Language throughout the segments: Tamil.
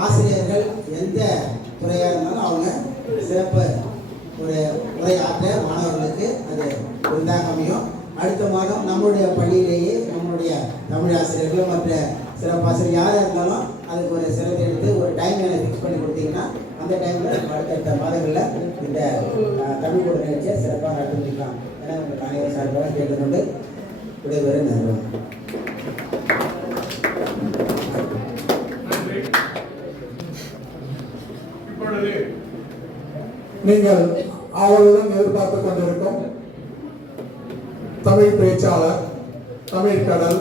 ஆசிரியர்கள் எந்த துறையாக இருந்தாலும் அவங்க சிறப்பு ஒரு உரையாற்ற மாணவர்களுக்கு அது உண்டாக அமையும். அடுத்த மாதம் நம்மளுடைய பள்ளியிலேயே நம்மளுடைய தமிழ் ஆசிரியர்களும் மற்ற சிறப்பாசிரியர் யாராக இருந்தாலும் அதுக்கு ஒரு சிறப்பு எடுத்து ஒரு டைம் எனக்கு ஃபிக்ஸ் பண்ணி கொடுத்தீங்கன்னா அந்த டைமில் அடுத்தடுத்த மாதங்களில் இந்த தமிழ் கூட நிகழ்ச்சியை சிறப்பாக நடத்தி முடிக்கலாம் என உங்களுக்கு அனைவரும் சார்பாக கேட்டுக்கொண்டு விடைபெற நன்றி நீங்கள் ஆவலுடன் எதிர்பார்த்துக் கொண்டிருக்கும் தமிழ் பேச்சாளர் தமிழ் கடல்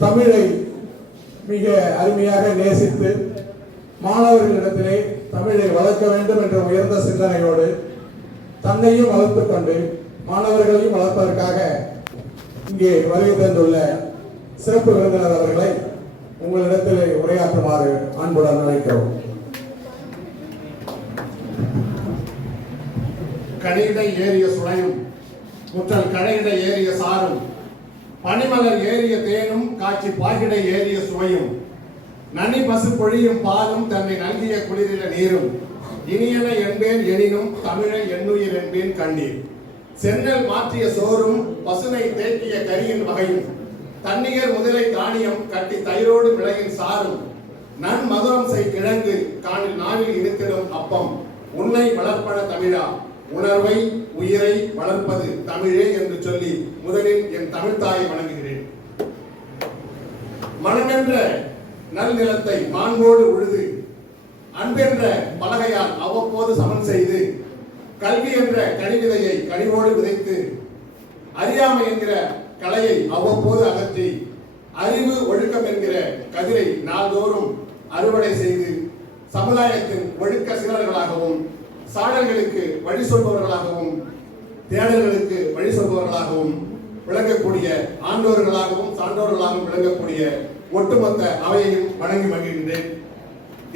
தமிழை மிக அருமையாக நேசித்து மாணவர்களிடத்திலே தமிழை வளர்க்க வேண்டும் என்ற உயர்ந்த சிந்தனையோடு தன்னையும் வளர்த்துக் கொண்டு மாணவர்களையும் வளர்ப்பதற்காக இங்கே வருகை தந்துள்ள சிறப்பு விருந்தினர் அவர்களை உங்களிடத்திலே உரையாற்றுமாறு அன்புடன் நினைக்கிறோம் கணித ஏறிய சுளையும் முற்றல் கழையிட ஏறிய சாரும் பனிமலர் ஏறிய தேனும் காட்சி பாகிட ஏறிய சுவையும். நனி பசு பொழியும் பாலும் தன்னை நல்கிய குளிரில நீரும். இனியன என்பேன் எனினும் தமிழை எண்ணுயிர் என்பேன் கண்ணீர். சென்னல் மாற்றிய சோறும் பசுனை தேக்கிய கரியின் வகையும். தன்னிகர் முதலை தானியம் கட்டி தயிரோடு விளையின் சாரும். நன் மதுரம் செய் கிழங்கு காணில் நாவில் இருத்திடும் அப்பம். உன்னை வளர்ப்பன தமிழா உணர்வை உயிரை வளர்ப்பது தமிழே என்று சொல்லி முதலில் என் தமிழ் தாயை வணங்குகிறேன். மனமென்ற நல் நிலத்தை மாண்போடு உழுது அன்பென்ற பலகையால் அவ்வப்போது சமன் செய்து கல்வி என்ற கனிவிதையை கனிவோடு விதைத்து அறியாமை என்கிற கலையை அவ்வப்போது அகற்றி அறிவு ஒழுக்கம் என்கிற கதிரை நாள்தோறும் அறுவடை செய்து சமுதாயத்தின் ஒழுக்க சீரர்களாகவும் சாடல்களுக்கு வழி சொல்பவர்களாகவும் தேடல்களுக்கு வழி சொல்பவர்களாகவும் விளங்கக்கூடிய ஆண்டோர்களாகவும் சான்றோர்களாகவும் விளங்கக்கூடிய ஒட்டுமொத்த அவையையும் வணங்கி மகிழ்கின்றேன்.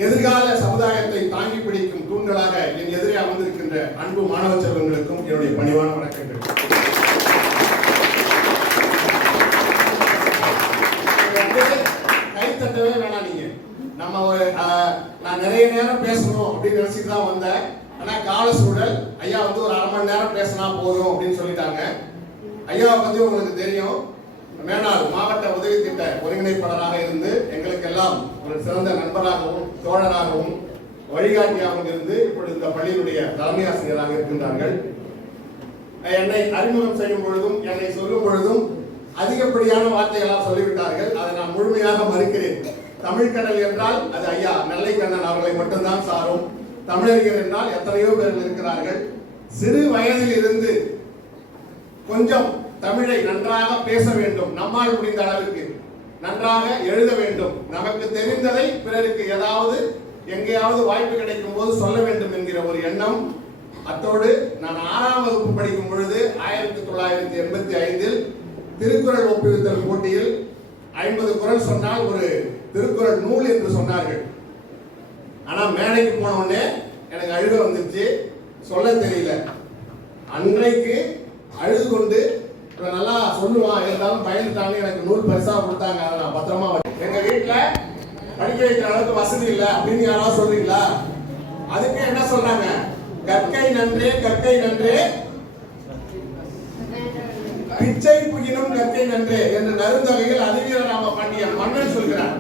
எதிர்கால சமுதாயத்தை தாங்கி பிடிக்கும் தூண்களாக என் எதிரே அமர்ந்திருக்கின்ற அன்பு மாணவ செல்வங்களுக்கும் என்னுடைய பணிவான வணக்கங்கள். கைத்தட்டவே வேணாம் நீங்க. நம்ம நான் நிறைய நேரம் பேசணும் அப்படின்னு நினைச்சிட்டு தான் வந்தேன். ஆனா கால சூழல் ஐயா வந்து ஒரு அரை மணி நேரம் பேசினா போதும் அப்படின்னு சொல்லிட்டாங்க. ஐயாவை பத்தி உங்களுக்கு தெரியும் மேனால் மாவட்ட உதவி திட்ட ஒருங்கிணைப்பாளராக இருந்து எங்களுக்கெல்லாம் ஒரு சிறந்த நண்பராகவும் தோழராகவும் வழிகாட்டியாகவும் இருந்து இப்பொழுது இந்த பள்ளியினுடைய தலைமை ஆசிரியராக இருக்கின்றார்கள். என்னை அறிமுகம் செய்யும் பொழுதும் என்னை சொல்லும் பொழுதும் அதிகப்படியான வார்த்தைகளாக சொல்லிவிட்டார்கள். அதை நான் முழுமையாக மறுக்கிறேன். தமிழ்கடல் என்றால் அது ஐயா நெல்லைக்கண்ணன் அவர்களை மட்டும்தான் சாரும். தமிழறிஞர் என்றால் எத்தனையோ பேர்கள் இருக்கிறார்கள். சிறு வயதில் இருந்து கொஞ்சம் தமிழை நன்றாக பேச வேண்டும். நம்மால் முடிந்த அளவுக்கு நன்றாக எழுத வேண்டும். நமக்கு தெரிந்ததை பிறருக்கு ஏதாவது எங்கேயாவது வாய்ப்பு கிடைக்கும் போது சொல்ல வேண்டும் என்கிற ஒரு எண்ணம். அத்தோடு நான் ஆறாம் வகுப்பு படிக்கும் பொழுது ஆயிரத்தி தொள்ளாயிரத்தி எண்பத்தி ஐந்தில் திருக்குறள் ஒப்புவித்தல் போட்டியில் ஐம்பது குறள் சொன்னால் ஒரு திருக்குறள் நூல் என்று சொன்னார்கள். ஆனால் மேடைக்கு போன உடனே எனக்கு அழுக வந்துருச்சு. சொல்ல தெரியல. அன்றைக்கு அழுது கொண்டு இவன் நல்லா சொல்லுவான் இருந்தாலும் பயந்துட்டாங்க எனக்கு நூல் பரிசாக கொடுத்தாங்க. அதை நான் பத்திரமா வச்சு எங்கள் வீட்டில் படிக்க வைக்கிற அளவுக்கு வசதி இல்லை அப்படின்னு யாராவது சொல்றீங்களா? அதுக்கு என்ன சொல்றாங்க? கற்கை நன்றே கற்கை நன்றே. பிச்சை புகினும் கற்கை நன்றே என்று அதிகம் ராம பாண்டியன் மன்னன் சொல்கிறார்.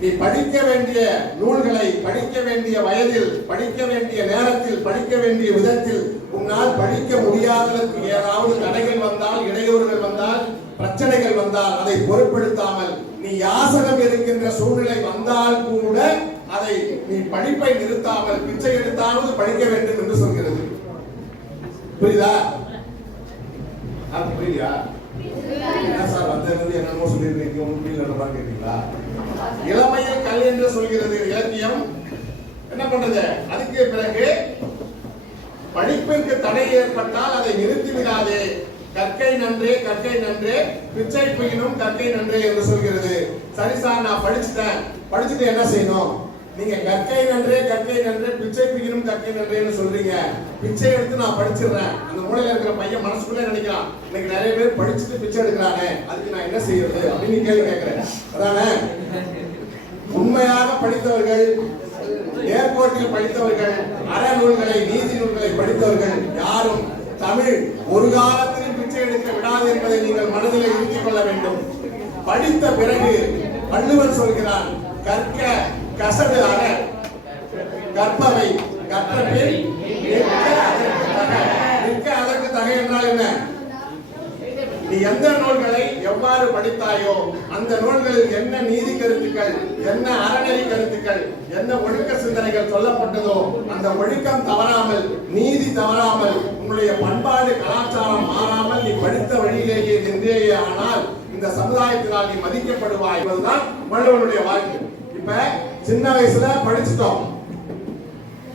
நீ படிக்க வேண்டிய நூல்களை படிக்க வேண்டிய வயதில் படிக்க வேண்டிய நேரத்தில் படிக்க வேண்டிய விதத்தில் உன்னால் படிக்க முடியாததற்கு ஏதாவது தடைகள் வந்தால் இடையூறுகள் வந்தால் பிரச்சனைகள் வந்தால் அதை பொருட்படுத்தாமல் நீ யாசகம் இருக்கின்ற சூழ்நிலை வந்தால் கூட அதை நீ படிப்பை நிறுத்தாமல் பிச்சை எடுத்தாவது படிக்க வேண்டும் என்று சொல்கிறது. புரியுதா? புரியுதா என்ன சார் வந்தது என்னமோ சொல்லியிருக்கீங்க உண்மையில் புரியல கேட்டீங்களா? இளமையில் கல் என்று சொல்கிறது இலக்கியம். என்ன பண்றது? அதுக்கு பிறகு படிப்பிற்கு தடை ஏற்பட்டால் அதை நிறுத்தி விடாதே கற்கை நன்றே கற்கை நன்றே. பிச்சை பையனும் கற்கை நன்றே என்று சொல்கிறது. சரி சார் நான் படிச்சுட்டேன். படிச்சுட்டு என்ன செய்யணும்? நீங்க கற்கை நன்றே கற்கை நன்றே பிச்சை புயினும் கற்கை நன்றேன்னு சொல்றீங்க. பிச்சை எடுத்து நான் படிச்சிடுறேன். அந்த மூலையில இருக்கிற பையன் மனசுக்குள்ளே நினைக்கிறான் இன்னைக்கு நிறைய பேர் படிச்சுட்டு பிச்சை எடுக்கிறானே அதுக்கு நான் என்ன செய்யறது? அப்படின்னு கேள்வி கேட்கிறேன். அதானே? படித்தவர்கள் ஏர்போர்ட்டில் படித்தவர்கள் அறநூல்களை நீதி நூல்களை படித்தவர்கள் யாரும் தமிழ் ஒரு காலத்திலும் பிச்சை எடுக்க விடாது என்பதை நீங்கள் மனதில் இருத்திக் கொள்ள வேண்டும். படித்த பிறகு வள்ளுவர் சொல்கிறான் கற்க கசடு அற கற்பவை கற்றபின் நிற்க அதற்கு தக. நிற்க அதற்கு தகை என்றால் என்ன? நீ எந்த நூல்களை எவ்வாறு படித்தாயோ அந்த நூல்களில் என்ன நீதி கருத்துக்கள் என்ன அறநெறி கருத்துக்கள் என்ன ஒழுக்க சிந்தனைகள் சொல்லப்பட்டதோ அந்த ஒழுக்கம் தவறாமல் நீதி தவறாமல் உன்னுடைய பண்பாடு கலாச்சாரம் மாறாமல் நீ படித்த வழியிலேயே நின்றேயே ஆனால் இந்த சமுதாயத்தினால் நீ மதிக்கப்படுவாய் என்பதுதான் வள்ளுவனுடைய வாழ்க்கை. இப்ப சின்ன வயசுல படிச்சுட்டோம்.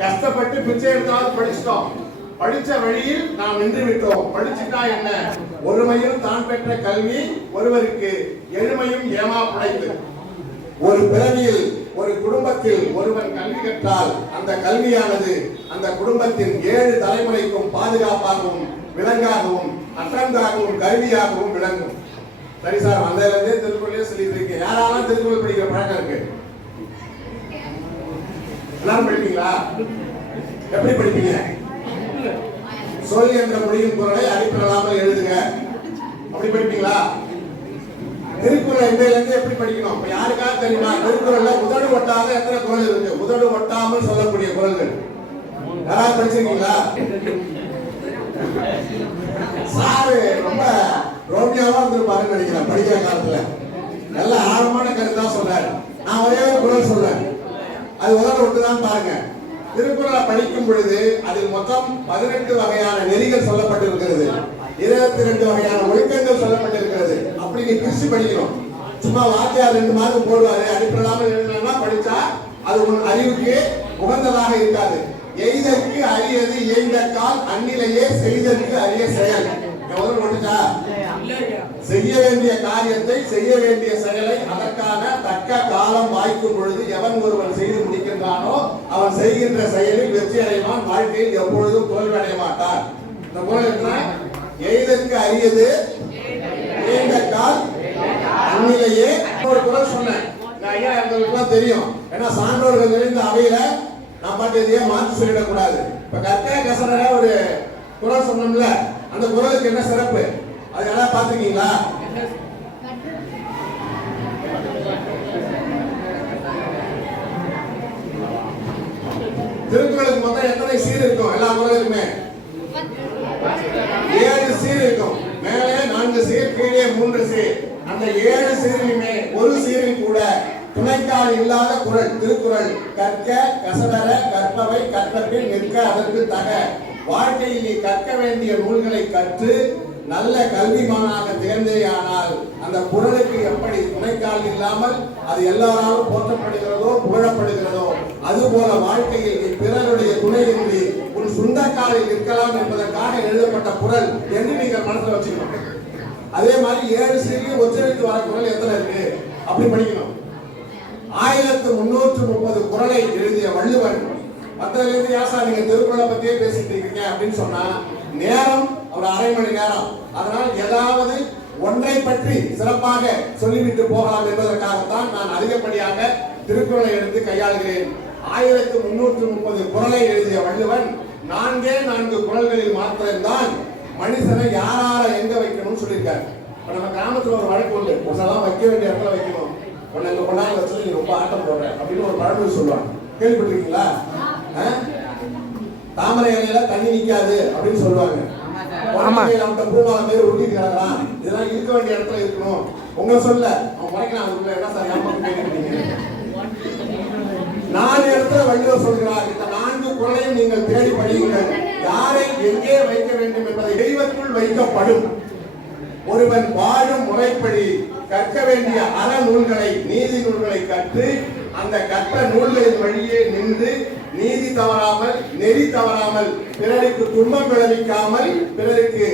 கஷ்டப்பட்டு பிச்சை எடுத்தாவது படிச்சிட்டோம். படிச்ச வழியில் நாம் நின்று விட்டோம். படிச்சுட்டா என்ன? ஒருமையும் தான் பெற்ற கல்வி ஒருவருக்கு எழுமையும் ஏமா படைத்து ஒரு பிறவியில் ஒரு குடும்பத்தில் ஒருவன் கல்வி கற்றால் அந்த கல்வியானது அந்த குடும்பத்தின் ஏழு தலைமுறைக்கும் பாதுகாப்பாகவும் விலங்காகவும் அற்றந்தாகவும் கல்வியாகவும் விளங்கும். சரி சார் அந்த இருந்தே திருக்குறளே சொல்லிட்டு இருக்கேன் யாராலும் திருக்குறள் படிக்கிற பழக்கம் இருக்கு? எல்லாரும் படிப்பீங்களா? எப்படி படிப்பீங்க? சொல் என்ற மொழியின் குரலை அடிப்பிடலாமல் எழுதுங்க. அப்படி படிப்பீங்களா? திருக்குறள் இன்றையில இருந்து எப்படி படிக்கணும்? இப்ப யாருக்காவது தெரியுமா? திருக்குறள்ல உதடு ஒட்டாத எத்தனை குரல் இருக்கு? உதடு ஒட்டாமல் சொல்லக்கூடிய குரல்கள். யாராவது படிச்சிருக்கீங்களா? சாரு ரொம்ப ரோமியாவா இருந்திருப்பாருன்னு நினைக்கிறேன் படிக்கிற காலத்துல. நல்ல ஆழமான கருத்தா சொல்றாரு. நான் ஒரே ஒரு குரல் சொல்றேன். அது உதட ஒட்டுதான் பாருங்க. திருக்குறளை படிக்கும் பொழுது அதில் மொத்தம் பதினெட்டு வகையான நெறிகள் சொல்லப்பட்டிருக்கிறது. இருபத்தி ரெண்டு வகையான ஒழுக்கங்கள் சொல்லப்பட்டிருக்கிறது. அப்படி நீ பிரிச்சு படிக்கணும். சும்மா வாத்தியார் ரெண்டு மார்க் போடுவாரு. அடிப்படாமல் எழுதினா படிச்சா அது உன் அறிவுக்கு உகந்ததாக இருக்காது. எய்தற்கு அரியது எய்த கால் அந்நிலையே செய்தற்கு அரிய செயல். எவ்வளவு மட்டுச்சா செய்ய வேண்டிய காரியத்தை செய்ய வேண்டிய செயலை அதற்கான தக்க காலம் வாய்க்கும் பொழுது எவன் ஒருவன் செய்து முடிக்கின்றானோ அவன் செய்கின்ற செயலில் வெற்றி அடைவான் வாழ்க்கையில் எப்பொழுதும் தோல்வி அடைய மாட்டான். இந்த குரல் என்ன? எய்தற்கு அரியது ஏந்த கால் அந்நிலையே. ஒரு குரல் சொன்னேன். ஐயா எங்களுக்குலாம் தெரியும். ஏன்னா சான்றோர்கள் நிறைந்த அவையில நான் பாட்டு இதையே மாற்றி சொல்லிடக்கூடாது. இப்ப கற்கா கசடர ஒரு குரல் சொன்னோம்ல அந்த குரலுக்கு என்ன சிறப்பு? அது நல்லா பார்த்துருக்கீங்களா? திருக்குறளுக்கு மொத்தம் எத்தனை சீர் இருக்கும்? எல்லா குரலுக்குமே ஏழு சீர் இருக்கும். மேலே நான்கு சீர் கீழே மூன்று சீர். அந்த ஏழு சீரிலுமே ஒரு சீரில் கூட துணைக்கால் இல்லாத குரல் திருக்குறள். கற்க கசடர கற்பவை கற்பத்தில் நிற்க அதற்கு தக. வாழ்க்கையிலே கற்க வேண்டிய நூல்களை கற்று நல்ல கல்விமானாக தேர்ந்தேயானால் அந்த குரலுக்கு எப்படி துணைக்கால் இல்லாமல் அது எல்லாராலும் போற்றப்படுகிறதோ புகழப்படுகிறதோ அதுபோல வாழ்க்கையில் நீ பிறருடைய துணையின்றி உன் சொந்தக்காலில் இருக்கலாம் என்பதற்காக எழுதப்பட்ட குரல் என்று நீங்கள் மனசில் வச்சுக்கணும். அதே மாதிரி ஏழு சிறிய உச்சரித்து வர குரல் எத்தனை இருக்கு? அப்படி படிக்கணும். ஆயிரத்து முன்னூற்று முப்பது குரலை எழுதிய வள்ளுவன் மற்றதுலேருந்து ஏசா நீங்க திருக்குறளை பத்தியே பேசிட்டு இருக்கீங்க அப்படின்னு சொன்னா நேரம் ஒரு அரை மணி நேரம். அதனால் ஏதாவது ஒன்றை பற்றி சிறப்பாக சொல்லிவிட்டு போகலாம் என்பதற்காகத்தான் நான் அதிகப்படியாக திருக்குறளை எடுத்து கையாளுகிறேன். ஆயிரத்து முன்னூற்றி முப்பது குரலை எழுதிய வள்ளுவன் நான்கே நான்கு குரல்களில் மாத்திரம்தான் மனுஷனை யாரால எங்க வைக்கணும்னு சொல்லியிருக்காரு. இப்ப நம்ம கிராமத்துல ஒரு வழக்கு உண்டு. உன்னெல்லாம் வைக்க வேண்டிய இடத்துல வைக்கணும். உன்னை இந்த கொண்டாந்து வச்சு நீ ரொம்ப ஆட்டம் போடுற அப்படின்னு ஒரு பழமொழி சொல்லுவாங்க. கேள்விப்பட்டிருக்கீங்களா? தாமரை இலையில தண்ணி நிக்காது அப்படின்னு சொல்லுவாங்க. அவன்கிட்ட பூமாலை பேர் ஒட்டிட்டு கிடக்குறான். இதெல்லாம் இருக்க வேண்டிய இடத்துல இருக்கணும். உங்க சொல்ல அவன் முறைக்கலாம் அதுக்குள்ள என்ன சார் நாலு இடத்துல வள்ளுவர் சொல்கிறார் இந்த நான்கு குரலையும் நீங்கள் தேடி படியுங்கள். யாரை எங்கே வைக்க வேண்டும் என்பதை தெய்வத்துள் வைக்கப்படும். ஒருவன் வாழும் முறைப்படி கற்க வேண்டிய அற நூல்களை நீதி நூல்களை கற்று அந்த கற்ற நூல்களின் வழியே நின்று நீதி தவறாமல் நெறி தவறாமல் பிறருக்கு துன்பம் விளைவிக்காமல் பிறருக்கு